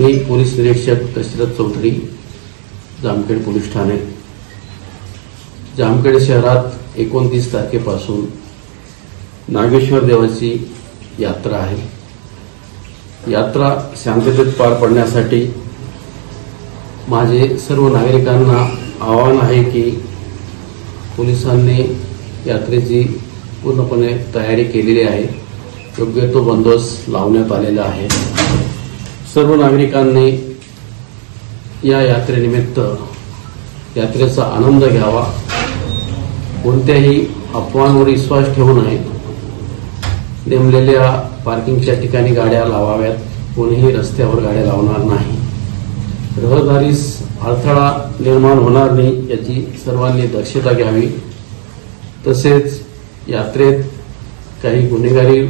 मी police निरीक्षक Dasharath Chaudhari, Jamkhed police Thane. Jamkhed शहरात 29 तारखेपासून नागेश्वर देवाची यात्रा आहे। यात्रा शांततेत पार पडण्यासाठी माझे सर्व नागरिकांना आवाहन आहे की पोलिसांनी यात्रेची पूर्णपणे तयारी केलेली आहे। योग्य तो बंदोबस्त लावण्यात आलेला आहे। सर्व नागरिकांनी या यात्रेनिमित्त यात्रेचा आनंद घ्यावा। कोणत्याही अफवांवर विश्वास ठेवू नये। नेमलेल्या पार्किंगच्या ठिकाणी गाड्या लावाव्यात। कोणीही रस्त्यावर गाड्या लावणार नाही। रहदारीस अडथळा निर्माण होणार नाही याची सर्वांनी दक्षता घ्यावी। तसेच यात्रेत काही गुन्हेगारी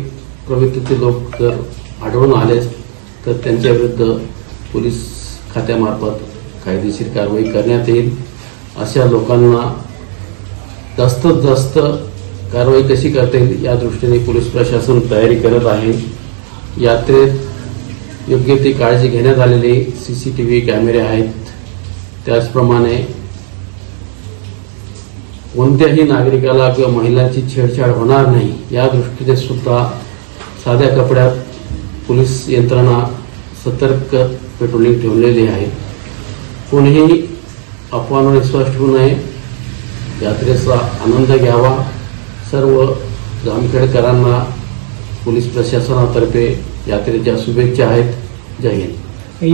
प्रवृत्तीचे लोक जर आढळून आले तर त्यांच्या विरुद्ध पोलीस खात्यामार्फत कायदेशीर कारवाई करण्यात येईल। अशा लोकांना जास्तीत जास्त कारवाई कशी करता येईल या दृष्टीने पोलीस प्रशासन तयारी करत आहे। यात्रेत योग्य ती काळजी घेण्यात आलेली सीसीटीव्ही कॅमेरे आहेत। त्याचप्रमाणे कोणत्याही नागरिकाला किंवा महिलांची छेडछाड होणार नाही या दृष्टीने सुद्धा साध्या कपड्यात पोलीस यंत्रणा सतर्क पेट्रोलिंग ठेवलेली आहे। कोणीही अफवांवर विश्वास ठेवू नये। यात्रेचा आनंद घ्यावा। सर्व जामखेडकरांना पोलीस प्रशासनातर्फे यात्रेच्या शुभेच्छा आहेत। जय हिंद।